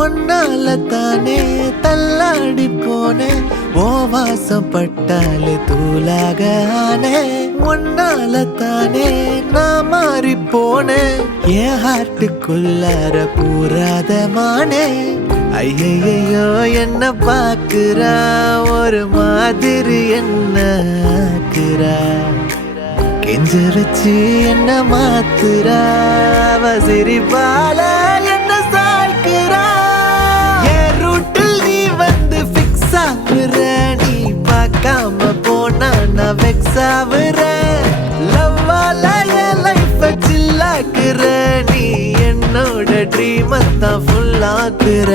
ஒன்னால தானே தள்ளாடி போனேன் ஓ வாசம் பட்டாலே தூளாக ஆனே ஒன்னால தானே நான் மாறி போனேன் என் ஹார்ட்டுக்குள்ளார பூராத மானே ஐயையோ என்ன பாக்குறா ஒரு மாதிரி என்ன ஆக்குறா கெஞ்ச வச்சு என்ன மாத்துறா அவ சிரிப்பால என்ன சாய்க்கிறா என் ரூட்டில் நீ வந்து ஃபிக்ஸ் ஆகுற நீ பார்க்காம போனா நான் வெக்ஸ் ஆகுற லவ்வால என் லைஃப் சில்லாக்குற நீ என்னோட ட்ரீம் தான் ஃபுல் ஆக்குற